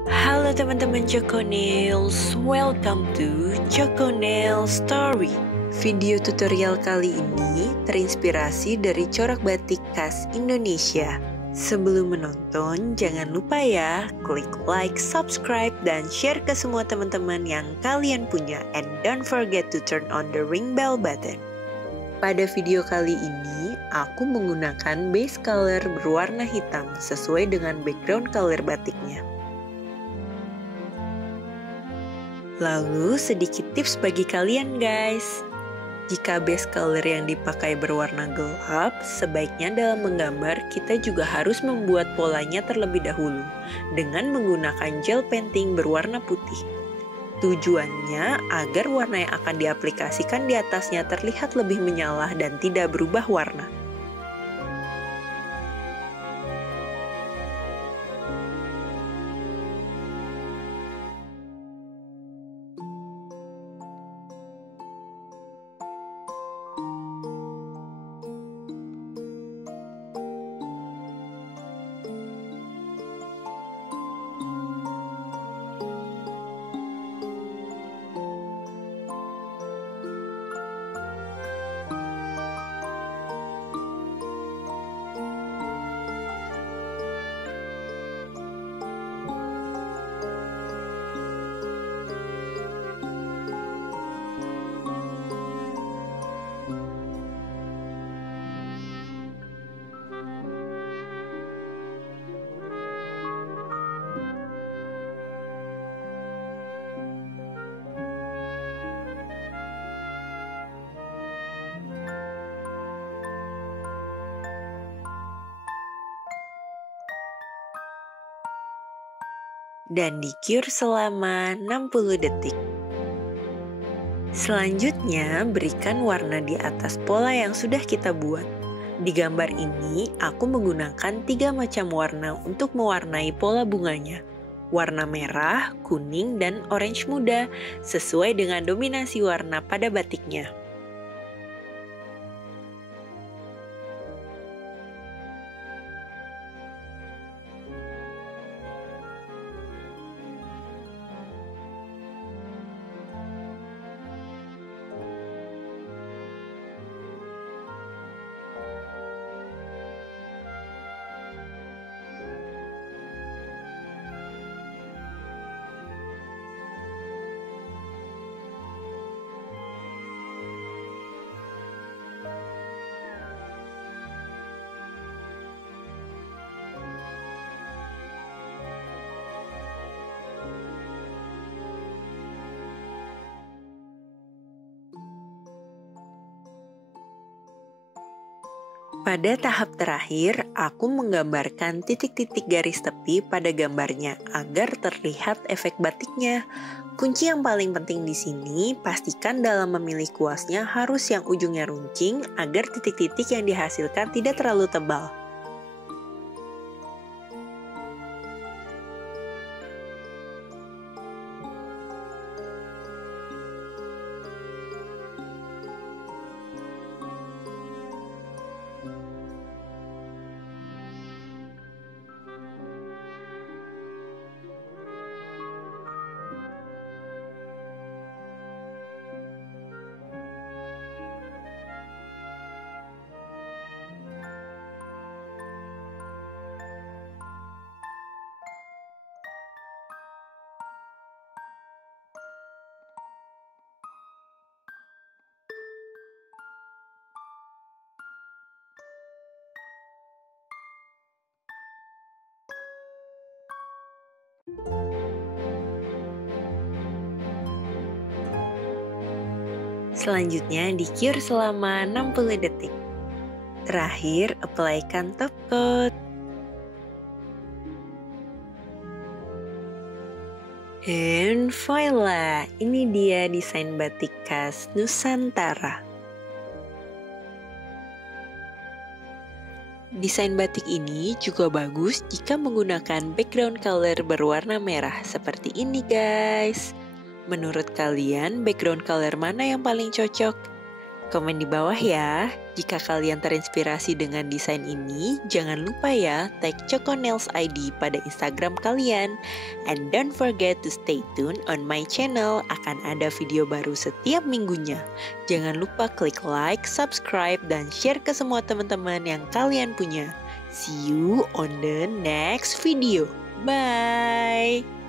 Halo teman-teman Choco Nails, welcome to Choco Nail Story. Video tutorial kali ini terinspirasi dari corak batik khas Indonesia. Sebelum menonton, jangan lupa ya, klik like, subscribe, dan share ke semua teman-teman yang kalian punya. And don't forget to turn on the ring bell button. Pada video kali ini, aku menggunakan base color berwarna hitam sesuai dengan background color batiknya. Lalu sedikit tips bagi kalian guys. Jika base color yang dipakai berwarna gelap, sebaiknya dalam menggambar kita juga harus membuat polanya terlebih dahulu dengan menggunakan gel painting berwarna putih. Tujuannya agar warna yang akan diaplikasikan di atasnya terlihat lebih menyala dan tidak berubah warna. Dan di-cure selama 60 detik. Selanjutnya, berikan warna di atas pola yang sudah kita buat. Di gambar ini, aku menggunakan 3 macam warna untuk mewarnai pola bunganya. Warna merah, kuning, dan orange muda, sesuai dengan dominasi warna pada batiknya. Pada tahap terakhir, aku menggambarkan titik-titik garis tepi pada gambarnya agar terlihat efek batiknya. Kunci yang paling penting di sini, pastikan dalam memilih kuasnya harus yang ujungnya runcing agar titik-titik yang dihasilkan tidak terlalu tebal. Selanjutnya di-cure selama 60 detik. Terakhir, apply-kan top coat. And voila, ini dia desain batik khas Nusantara. Desain batik ini juga bagus jika menggunakan background color berwarna merah seperti ini guys. Menurut kalian background color mana yang paling cocok? Komen di bawah ya. Jika kalian terinspirasi dengan desain ini, jangan lupa ya tag Coconails ID pada Instagram kalian. And don't forget to stay tuned on my channel, akan ada video baru setiap minggunya. Jangan lupa klik like, subscribe, dan share ke semua teman-teman yang kalian punya. See you on the next video. Bye!